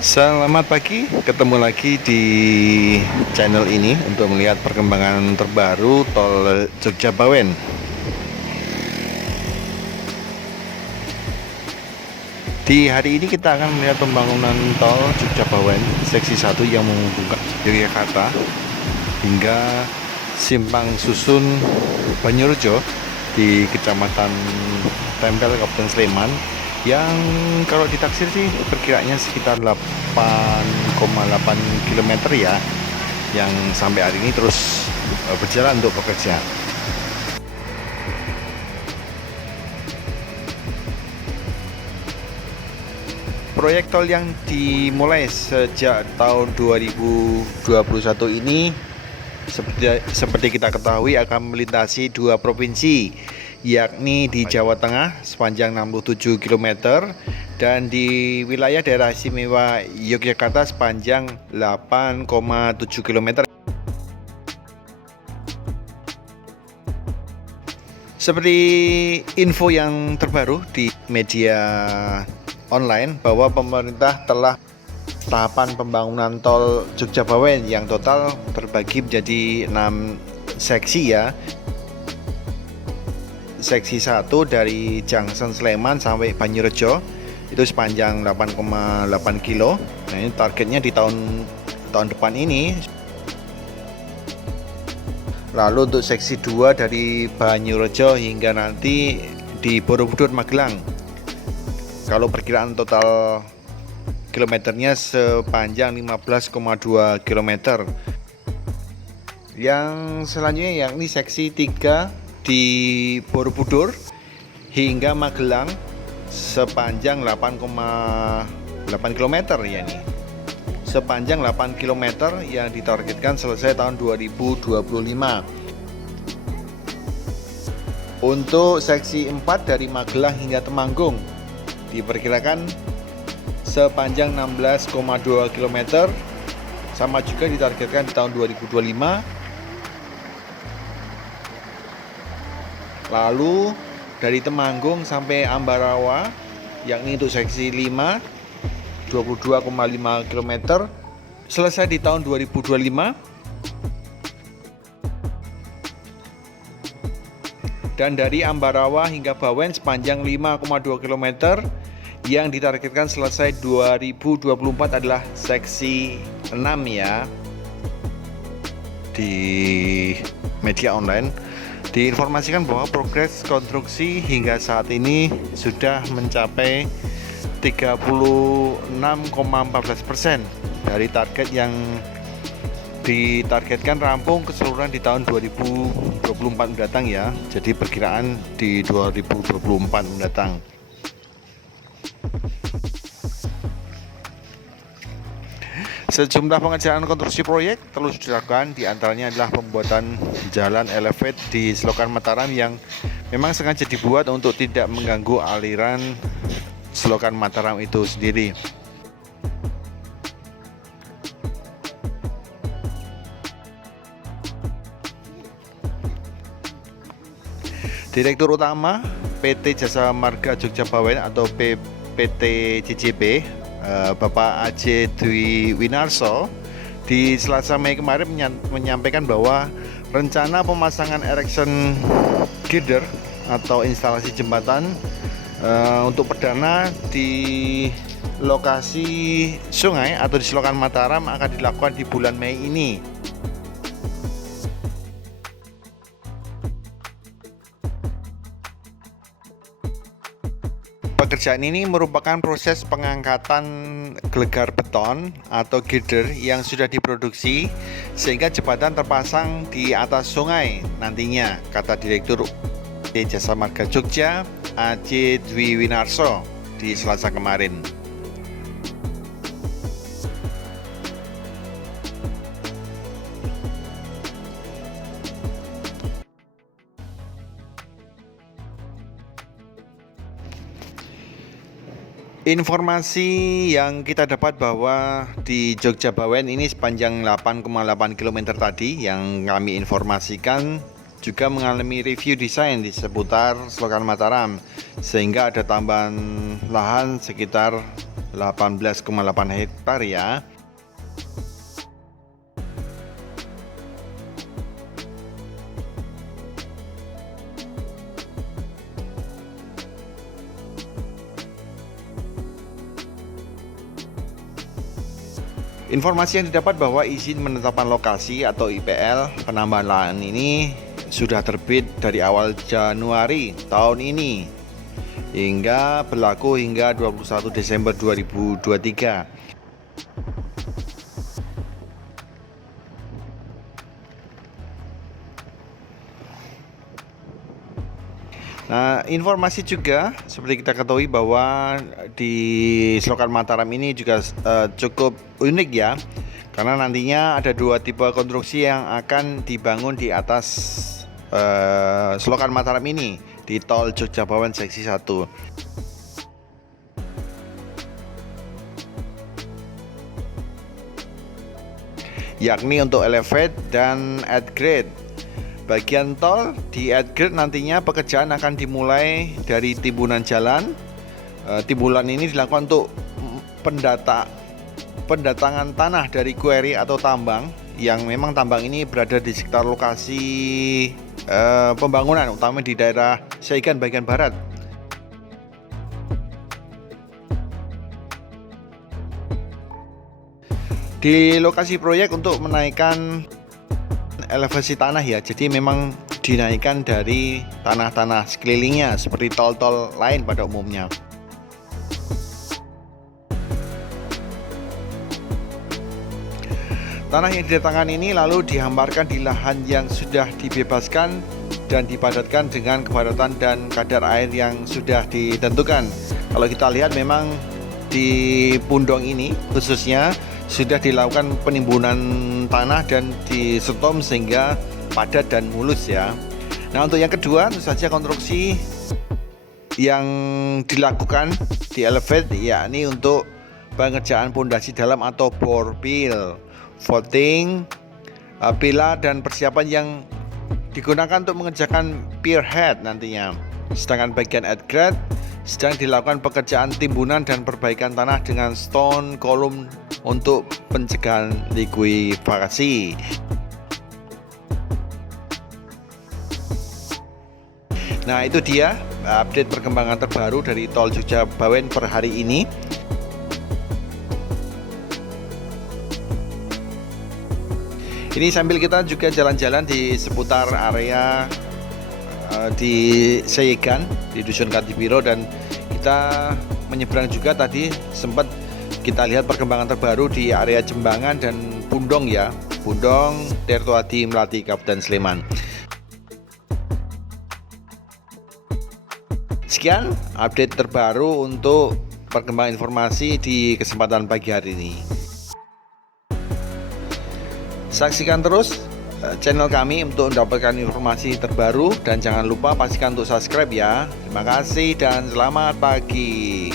Selamat pagi, ketemu lagi di channel ini untuk melihat perkembangan terbaru tol Jogja Bawen. Di hari ini kita akan melihat pembangunan tol Jogja Bawen seksi 1 yang menghubungkan Yogyakarta hingga Simpang Susun Banyorejo di Kecamatan Tempel, Kabupaten Sleman, yang kalau ditaksir sih perkiraannya sekitar 8,8 km ya, yang sampai hari ini terus berjalan untuk bekerja. Proyek tol yang dimulai sejak tahun 2021 ini seperti kita ketahui akan melintasi dua provinsi, yakni di Jawa Tengah sepanjang 67 km dan di wilayah daerah istimewa Yogyakarta sepanjang 8,7 km. Seperti info yang terbaru di media online bahwa pemerintah telah tahapan pembangunan tol Jogja Bawen yang total terbagi menjadi 6 seksi ya. Seksi 1 dari Junction Sleman sampai Banyorejo itu sepanjang 8,8 kilo. Nah, ini targetnya di tahun depan ini. Lalu untuk seksi 2 dari Banyorejo hingga nanti di Borobudur Magelang, kalau perkiraan total kilometernya sepanjang 15,2 km. Yang selanjutnya yakni seksi 3 di Borobudur hingga Magelang sepanjang 8,8 km ya nih. Sepanjang 8 km yang ditargetkan selesai tahun 2025. Untuk seksi 4 dari Magelang hingga Temanggung diperkirakan sepanjang 16,2 km, sama juga ditargetkan di tahun 2025. Lalu dari Temanggung sampai Ambarawa, yakni untuk seksi 5 22,5 km, selesai di tahun 2025. Dan dari Ambarawa hingga Bawen sepanjang 5,2 km yang ditargetkan selesai 2024 adalah seksi 6 ya. Di media online diinformasikan bahwa progres konstruksi hingga saat ini sudah mencapai 36,14% dari target yang ditargetkan rampung keseluruhan di tahun 2024 mendatang ya. Jadi perkiraan di 2024 mendatang. Sejumlah pengerjaan konstruksi proyek terus dilakukan, diantaranya adalah pembuatan jalan elevate di selokan Mataram yang memang sengaja dibuat untuk tidak mengganggu aliran selokan Mataram itu sendiri. Direktur Utama PT Jasa Marga Jogja Bawen atau PT JJB, Bapak A.J. Dwi Winarso, di Selasa Mei kemarin menyampaikan bahwa rencana pemasangan erection girder atau instalasi jembatan untuk perdana di lokasi sungai atau di selokan Mataram akan dilakukan di bulan Mei ini. Pekerjaan ini merupakan proses pengangkatan gelegar beton atau girder yang sudah diproduksi sehingga jembatan terpasang di atas sungai nantinya, kata Direktur Jasa Marga Jogja A.J. Dwi Winarso di Selasa kemarin. Informasi yang kita dapat bahwa di Jogja Bawen ini sepanjang 8,8 km tadi yang kami informasikan juga mengalami review desain di seputar selokan Mataram, sehingga ada tambahan lahan sekitar 18,8 hektar ya. Informasi yang didapat bahwa izin penetapan lokasi atau IPL penambahan lahan ini sudah terbit dari awal Januari tahun ini hingga berlaku hingga 21 Desember 2023. Nah, informasi juga seperti kita ketahui bahwa di Selokan Mataram ini juga cukup unik ya, karena nantinya ada dua tipe konstruksi yang akan dibangun di atas Selokan Mataram ini di Tol Jogja Bawen seksi 1. Yakni untuk elevate dan upgrade. Bagian tol di upgrade nantinya pekerjaan akan dimulai dari timbunan jalan. Timbunan ini dilakukan untuk pendatangan tanah dari quarry atau tambang yang memang tambang ini berada di sekitar lokasi pembangunan, utama di daerah Saigan bagian barat. Di lokasi proyek untuk menaikkan elevasi tanah ya, jadi memang dinaikkan dari tanah-tanah sekelilingnya seperti tol-tol lain pada umumnya. Tanah yang didatangkan ini lalu dihamparkan di lahan yang sudah dibebaskan dan dipadatkan dengan kepadatan dan kadar air yang sudah ditentukan. Kalau kita lihat memang di Pundong ini khususnya sudah dilakukan penimbunan tanah dan disetom sehingga padat dan mulus ya. Nah, untuk yang kedua tentu saja konstruksi yang dilakukan di elevate yakni untuk pengerjaan pondasi dalam atau bore fill, footing, pilar dan persiapan yang digunakan untuk mengerjakan pier head nantinya. Sedangkan bagian upgrade sedang dilakukan pekerjaan timbunan dan perbaikan tanah dengan stone column untuk pencegahan likuifaksi. Nah, itu dia update perkembangan terbaru dari Tol Jogja Bawen per hari ini. Ini sambil kita juga jalan-jalan di seputar area di Saigan, di Dusun Katipiro, dan kita menyeberang juga tadi sempat kita lihat perkembangan terbaru di area Jembangan dan Pundong ya, Pundong, Tirtoadi, Melati, Kabupaten Sleman. Sekian update terbaru untuk perkembangan informasi di kesempatan pagi hari ini. Saksikan terus channel kami untuk mendapatkan informasi terbaru dan jangan lupa pastikan untuk subscribe ya. Terima kasih dan selamat pagi.